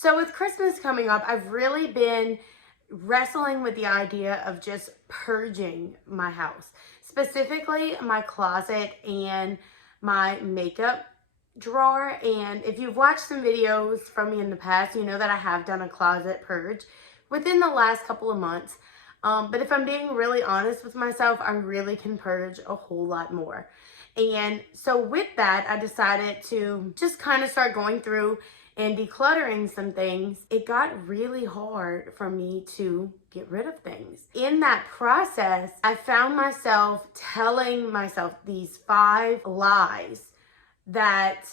So with Christmas coming up, I've really been wrestling with the idea of just purging my house, specifically my closet and my makeup drawer. And if you've watched some videos from me in the past, you know that I have done a closet purge within the last couple of months. But if I'm being really honest with myself, I really can purge a whole lot more. And so with that, I decided to just kind of start going through and decluttering some things. It got really hard for me to get rid of things. In that process, I found myself telling myself these 5 lies that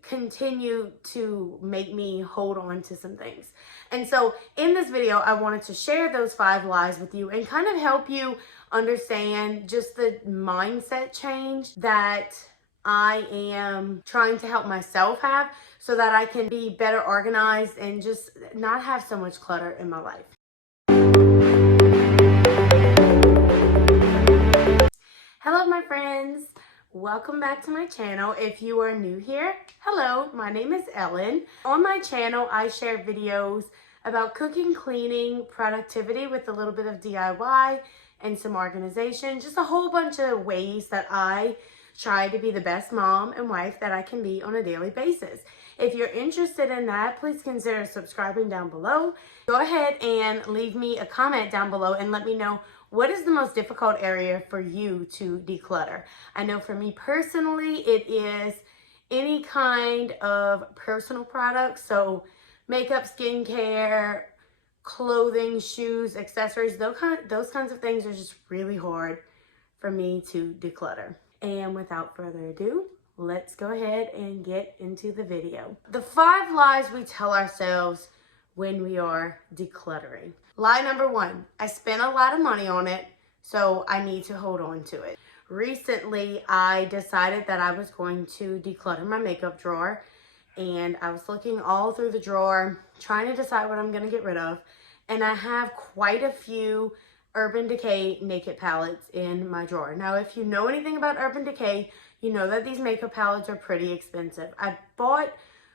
continue to make me hold on to some things. And so in this video, I wanted to share those 5 lies with you and kind of help you understand just the mindset change that I am trying to help myself have so that I can be better organized and just not have so much clutter in my life. Hello, my friends. Welcome back to my channel. If you are new here, hello, my name is Ellen. On my channel, I share videos about cooking, cleaning, productivity with a little bit of DIY and some organization, just a whole bunch of ways that I try to be the best mom and wife that I can be on a daily basis. If you're interested in that, please consider subscribing down below. Go ahead and leave me a comment down below and let me know what is the most difficult area for you to declutter. I know for me personally, it is any kind of personal products. So makeup, skincare, clothing, shoes, accessories, those kinds of things are just really hard for me to declutter. And without further ado, let's go ahead and get into the video. The 5 lies we tell ourselves when we are decluttering. Lie number 1, I spent a lot of money on it, so I need to hold on to it. Recently, I decided that I was going to declutter my makeup drawer, and I was looking all through the drawer, trying to decide what I'm gonna get rid of, and I have quite a few Urban Decay Naked palettes in my drawer. Now, if you know anything about Urban Decay, you know that these makeup palettes are pretty expensive. I bought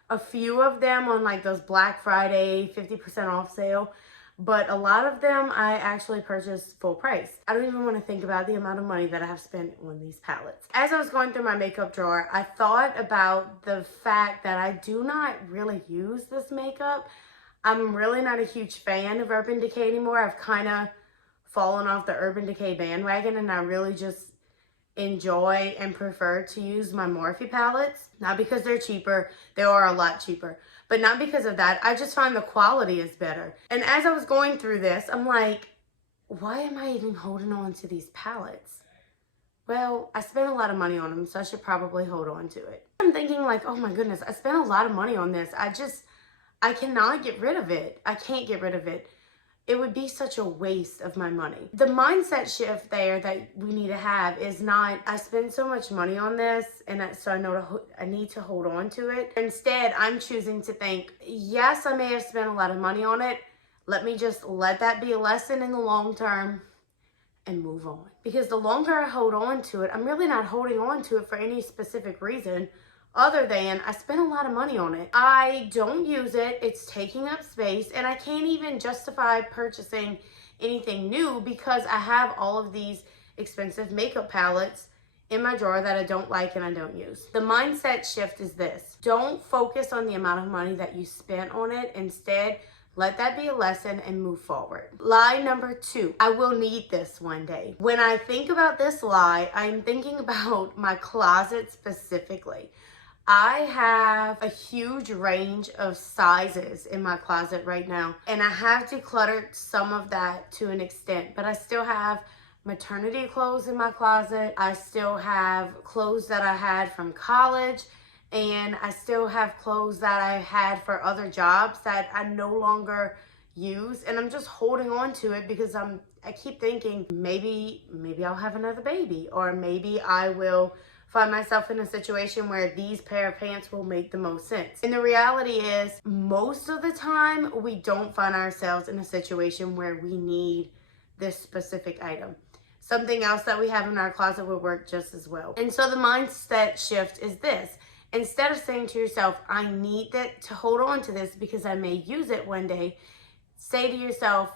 a few of them on like those Black Friday 50% off sale, but a lot of them I actually purchased full price. I don't even want to think about the amount of money that I have spent on these palettes. As I was going through my makeup drawer, I thought about the fact that I do not really use this makeup. I'm really not a huge fan of Urban Decay anymore. I've kind of fallen off the Urban Decay bandwagon, and I really just enjoy and prefer to use my Morphe palettes. Not because they're cheaper, they are a lot cheaper, but not because of that. I just find the quality is better. And as I was going through this, I'm like, why am I even holding on to these palettes? Well, I spent a lot of money on them, so I should probably hold on to it. I'm thinking like, oh my goodness, I spent a lot of money on this. I cannot get rid of it. I can't get rid of it. It would be such a waste of my money. The mindset shift there that we need to have is not, I spend so much money on this, and so I know I need to hold on to it. Instead, I'm choosing to think, yes, I may have spent a lot of money on it. Let me just let that be a lesson in the long term and move on. Because the longer I hold on to it, I'm really not holding on to it for any specific reason other than I spent a lot of money on it. I don't use it, it's taking up space, and I can't even justify purchasing anything new because I have all of these expensive makeup palettes in my drawer that I don't like and I don't use. The mindset shift is this: don't focus on the amount of money that you spent on it. Instead, let that be a lesson and move forward. Lie number 2, I will need this one day. When I think about this lie, I'm thinking about my closet specifically. I have a huge range of sizes in my closet right now, and I have decluttered some of that to an extent, but I still have maternity clothes in my closet. I still have clothes that I had from college, and I still have clothes that I had for other jobs that I no longer use, and I'm just holding on to it because I keep thinking maybe I'll have another baby, or maybe I will find myself in a situation where these pair of pants will make the most sense. And the reality is, most of the time, we don't find ourselves in a situation where we need this specific item. Something else that we have in our closet would work just as well. And so the mindset shift is this: instead of saying to yourself, I need that to hold on to this because I may use it one day, say to yourself,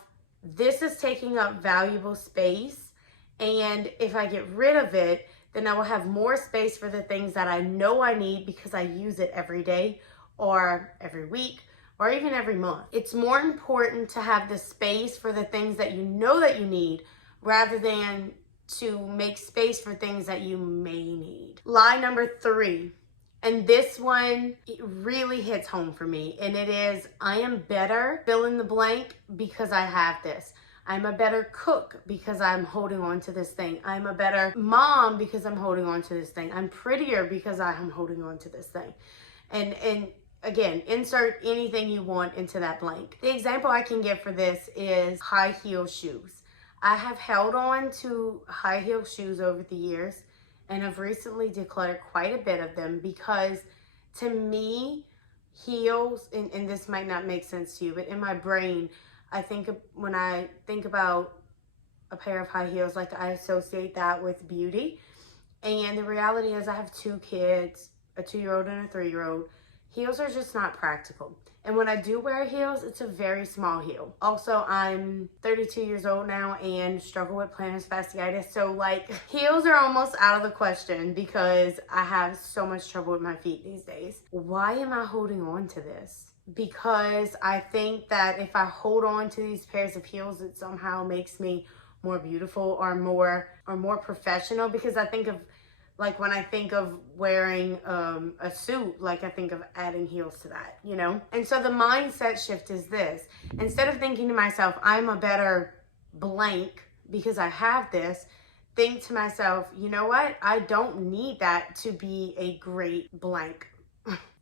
this is taking up valuable space, and if I get rid of it, then I will have more space for the things that I know I need because I use it every day or every week or even every month. It's more important to have the space for the things that you know that you need rather than to make space for things that you may need. Lie number 3. And this one, it really hits home for me. And it is, I am better, fill in the blank, because I have this. I'm a better cook because I'm holding on to this thing. I'm a better mom because I'm holding on to this thing. I'm prettier because I'm holding on to this thing. And again, insert anything you want into that blank. The example I can give for this is high heel shoes. I have held on to high heel shoes over the years, and I've recently decluttered quite a bit of them because, to me, heels, and this might not make sense to you, but in my brain, when I think about a pair of high heels, like, I associate that with beauty. And the reality is I have 2 kids, a 2-year-old and a 3-year-old. Heels are just not practical. And when I do wear heels, it's a very small heel. Also, I'm 32 years old now and struggle with plantar fasciitis. So, like, heels are almost out of the question because I have so much trouble with my feet these days. Why am I holding on to this? Because I think that if I hold on to these pairs of heels, it somehow makes me more beautiful or more professional. Because I think of, like, when I think of wearing a suit, like, I think of adding heels to that, you know? And so the mindset shift is this. Instead of thinking to myself, I'm a better blank because I have this, think to myself, you know what? I don't need that to be a great blank.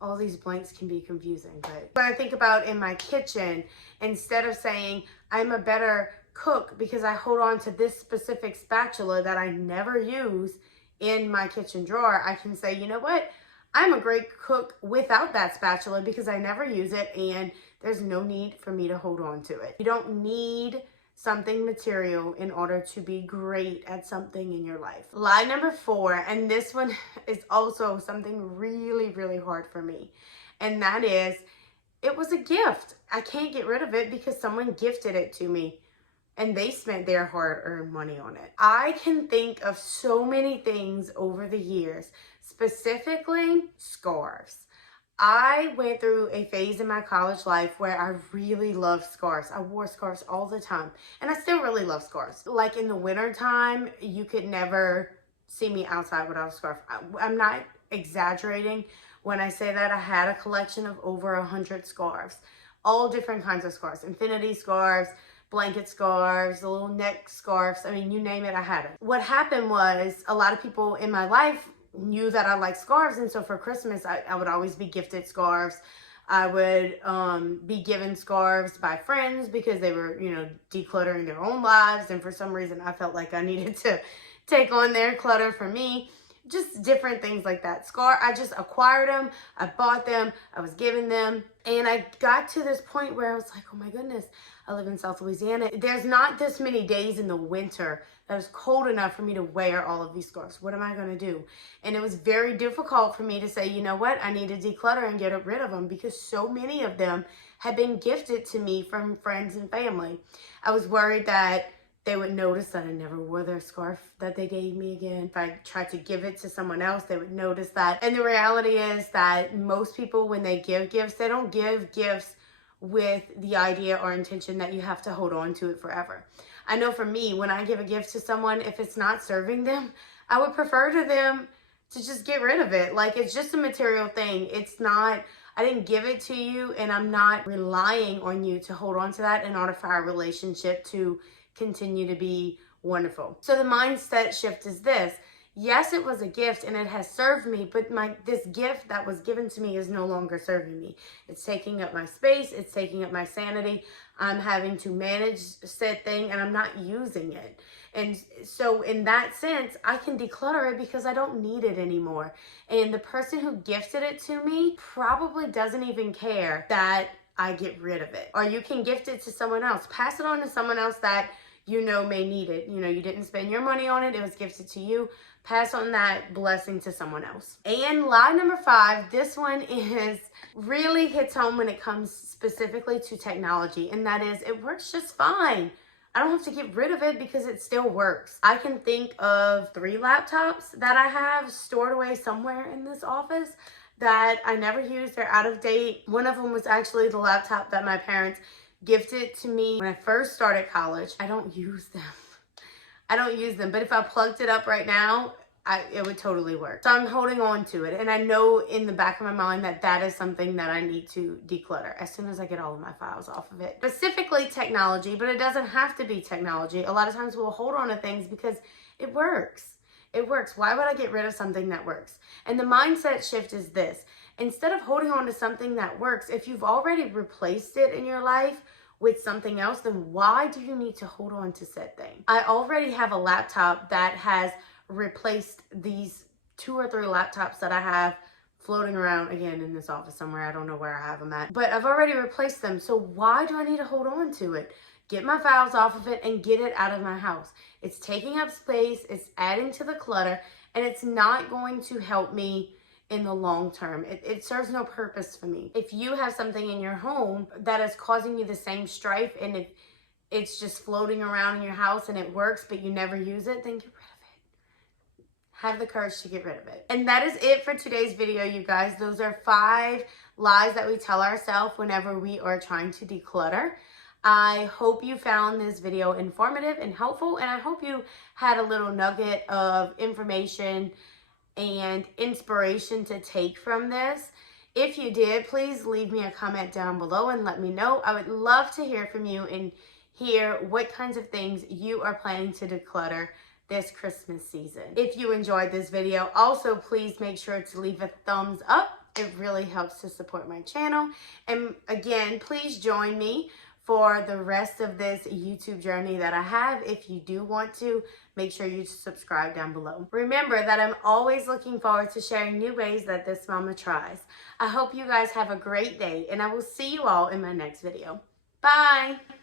All these blanks can be confusing, but when I think about in my kitchen, instead of saying, I'm a better cook because I hold on to this specific spatula that I never use in my kitchen drawer, I can say, you know what? I'm a great cook without that spatula because I never use it, and there's no need for me to hold on to it. You don't need something material in order to be great at something in your life. Lie number 4, and this one is also something really, really hard for me, and that is, it was a gift. I can't get rid of it because someone gifted it to me and they spent their hard-earned money on it. I can think of so many things over the years, specifically scarves. I went through a phase in my college life where I really loved scarves. I wore scarves all the time, and I still really love scarves. Like, in the winter time, you could never see me outside without a scarf. I'm not exaggerating when I say that. I had a collection of over 100 scarves, all different kinds of scarves, infinity scarves, blanket scarves, the little neck scarves. I mean, you name it, I had it. What happened was, a lot of people in my life knew that I like scarves, and so for Christmas, I would always be gifted scarves. I would be given scarves by friends because they were, you know, decluttering their own lives, and for some reason, I felt like I needed to take on their clutter for me. Just different things like that. I just acquired them, I bought them, I was given them, and I got to this point where I was like, oh my goodness, I live in South Louisiana. There's not this many days in the winter that is cold enough for me to wear all of these scarves. What am I gonna do? And it was very difficult for me to say, you know what, I need to declutter and get rid of them because so many of them had been gifted to me from friends and family. I was worried that they would notice that I never wore their scarf that they gave me again. If I tried to give it to someone else, they would notice that. And the reality is that most people, when they give gifts, they don't give gifts with the idea or intention that you have to hold on to it forever. I know for me, when I give a gift to someone, if it's not serving them, I would prefer to them to just get rid of it. Like, it's just a material thing. It's not, I didn't give it to you, and I'm not relying on you to hold on to that in order for our relationship to continue to be wonderful. So the mindset shift is this. Yes, it was a gift and it has served me, but this gift that was given to me is no longer serving me. It's taking up my space. It's taking up my sanity. I'm having to manage said thing and I'm not using it. And so in that sense, I can declutter it because I don't need it anymore. And the person who gifted it to me probably doesn't even care that I get rid of it. Or you can gift it to someone else. Pass it on to someone else that you know may need it. You know, you didn't spend your money on it. It was gifted to you. Pass on that blessing to someone else. And lie number 5, this one is really hits home when it comes specifically to technology, and that is it works just fine. I don't have to get rid of it because it still works. I can think of 3 laptops that I have stored away somewhere in this office that I never use. They're out of date. One of them was actually the laptop that my parents gifted to me when I first started college. I don't use them. I don't use them, but if I plugged it up right now, it would totally work. So I'm holding on to it, and I know in the back of my mind that that is something that I need to declutter as soon as I get all of my files off of it. Specifically technology, but it doesn't have to be technology. A lot of times we'll hold on to things because it works. It works. Why would I get rid of something that works? And the mindset shift is this. Instead of holding on to something that works, if you've already replaced it in your life with something else, then why do you need to hold on to said thing? I already have a laptop that has replaced these 2 or 3 laptops that I have floating around again in this office somewhere. I don't know where I have them at, but I've already replaced them. So why do I need to hold on to it? Get my files off of it and get it out of my house. It's taking up space, it's adding to the clutter, and it's not going to help me in the long term. It serves no purpose for me. If you have something in your home that is causing you the same strife, and if it's just floating around in your house and it works but you never use it, then get rid of it. Have the courage to get rid of it. And that is it for today's video, you guys. Those are 5 lies that we tell ourselves whenever we are trying to declutter. I hope you found this video informative and helpful, and I hope you had a little nugget of information and inspiration to take from this. If you did, please leave me a comment down below and let me know. I would love to hear from you and hear what kinds of things you are planning to declutter this Christmas season. If you enjoyed this video, also please make sure to leave a thumbs up. It really helps to support my channel. And again, please join me for the rest of this YouTube journey that I have. If you do want to, make sure you subscribe down below. Remember that I'm always looking forward to sharing new ways that this mama tries. I hope you guys have a great day, and I will see you all in my next video. Bye!